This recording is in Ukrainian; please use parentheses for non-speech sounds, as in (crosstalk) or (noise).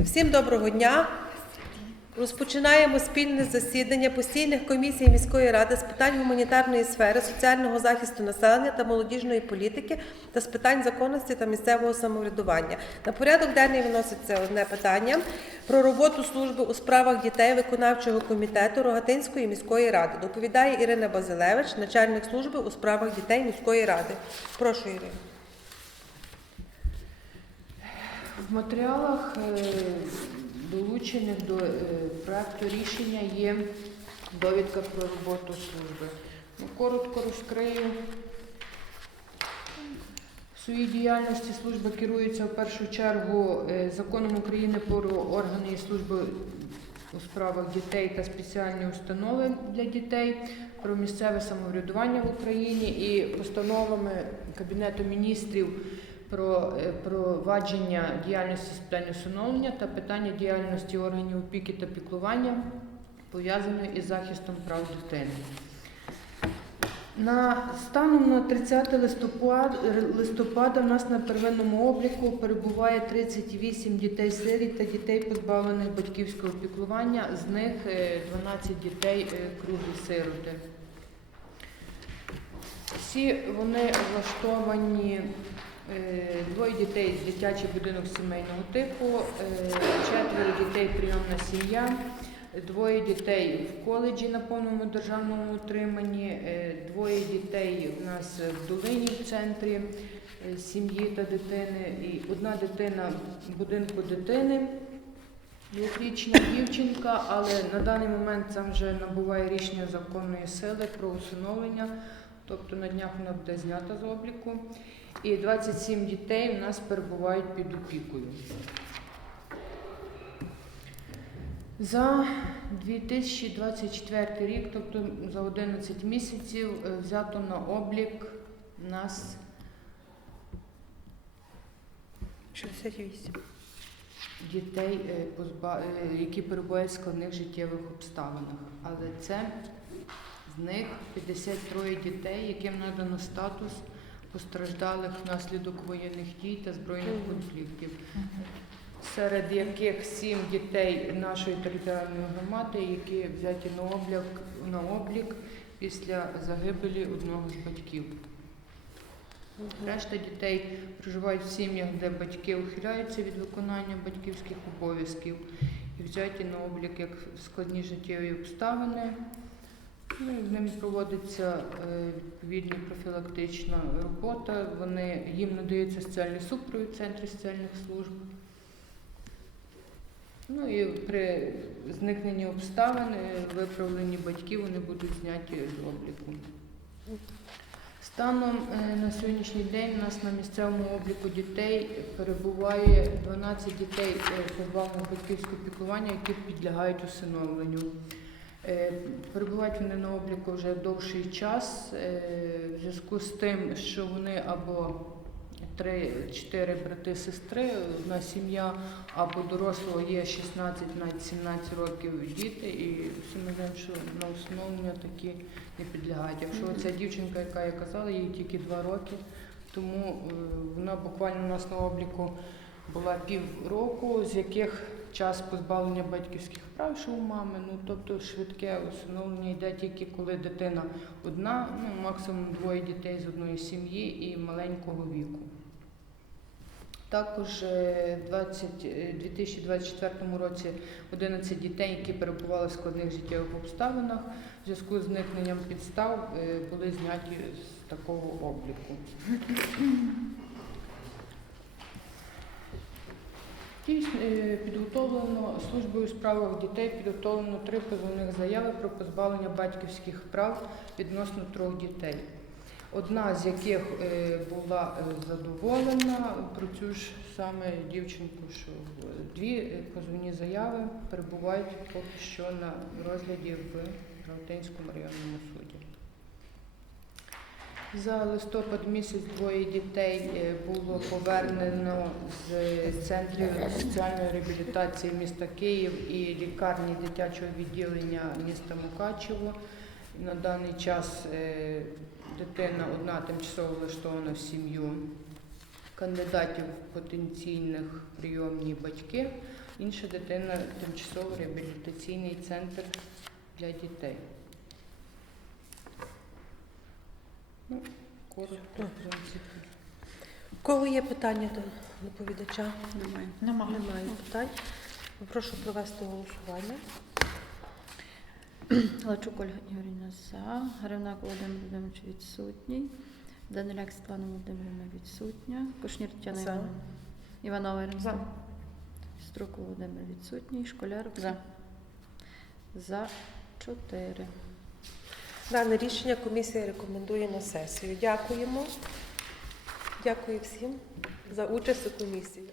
Всім доброго дня. Розпочинаємо спільне засідання постійних комісій міської ради з питань гуманітарної сфери, соціального захисту населення та молодіжної політики та з питань законності та місцевого самоврядування. На порядок денний виноситься одне питання про роботу служби у справах дітей виконавчого комітету Рогатинської міської ради. Доповідає Ірина Базилевич, начальник служби у справах дітей міської ради. Прошу, Ірина. В матеріалах е, долучених до е, проекту рішення є довідка про роботу служби. Ну, коротко розкрию. В своїй діяльності служба керується в першу чергу е, законом України про органи і служби у справах дітей та спеціальні установи для дітей, про місцеве самоврядування в Україні і постановами Кабінету міністрів про е, провадження діяльності з питань усиновлення та питання діяльності органів опіки та піклування, пов'язаної із захистом прав дитини. На станом на 30 листопада, листопада в нас на первинному обліку перебуває 38 дітей сиріт та дітей, позбавлених батьківського піклування, з них е, 12 дітей е, круглі сироти. Всі вони влаштовані Е, Двоє дітей з дитячий будинок сімейного типу, е, четверо дітей прийомна сім'я, двоє дітей в коледжі на повному державному утриманні, е, двоє дітей в нас в долині в центрі е, сім'ї та дитини, і одна дитина в будинку дитини. Двохрічна дівчинка, але на даний момент там вже набуває рішення законної сили про усиновлення, тобто на днях вона буде знята з обліку. І 27 дітей у нас перебувають під опікою. За 2024 рік, тобто за 11 місяців, е, взято на облік нас 68. дітей, е, е, які перебувають в складних життєвих обставинах. Але це з них 53 дітей, яким надано статус постраждалих внаслідок воєнних дій та збройних конфліктів, серед яких сім дітей нашої територіальної громади, які взяті на облік, на облік після загибелі одного з батьків. Решта дітей проживають в сім'ях, де батьки ухиляються від виконання батьківських обов'язків і взяті на облік як складні життєві обставини. Ну, з ними проводиться е, відповідна профілактична робота. Вони, їм надається соціальний супровід в центрі соціальних служб. Ну і при зникненні обставин, е, виправленні батьків, вони будуть зняті з обліку. Станом е, на сьогоднішній день у нас на місцевому обліку дітей перебуває 12 дітей позбавлених батьківського піклування, які підлягають усиновленню. Е, Перебувають вони на обліку вже довший час е, в зв'язку з тим, що вони або три-чотири брати-сестри, одна сім'я, або дорослого є 16, навіть 17 років діти, і всі ми знаємо, що на усиновлення такі не підлягають. Якщо ця дівчинка, яка я казала, їй тільки два роки, тому е, вона буквально у нас на обліку була півроку, з яких час позбавлення батьківських прав, що у мами. Ну тобто швидке усиновлення йде тільки коли дитина одна, ну максимум двоє дітей з одної сім'ї і маленького віку. Також е, 20, е, 2024 році 11 дітей, які перебували в складних життєвих обставинах, в зв'язку з зникненням підстав е, були зняті з такого обліку. Підготовлено службою справах дітей підготовлено три позовних заяви про позбавлення батьківських прав відносно трьох дітей. Одна з яких е, була е, задоволена про цю ж саме дівчинку, що е, дві е, позовні заяви перебувають поки що на розгляді в Ротинському районному суді. За листопад місяць двоє дітей е, було повернено з центрів соціальної реабілітації міста Київ і лікарні дитячого відділення міста Мукачево. На даний час е, дитина одна тимчасово влаштована в сім'ю кандидатів потенційних прийомні батьки. інша дитина тимчасово реабілітаційний центр для дітей. Ну, коротко. У кого є питання до доповідача? Немає. Немає. Немає питань. Прошу провести голосування. (clears throat) Лачук Ольга Ігорівна за. Гривнак Володимир Володимирович відсутній. Даниляк Світлана Володимирівна відсутня. Кушнір Тетяна За. Іванівна. Іванова Ірина. За. Струк Володимир відсутній. Школяр За. За чотири. Дане рішення комісія рекомендує на сесію. Дякуємо. Дякую всім за участь у комісії.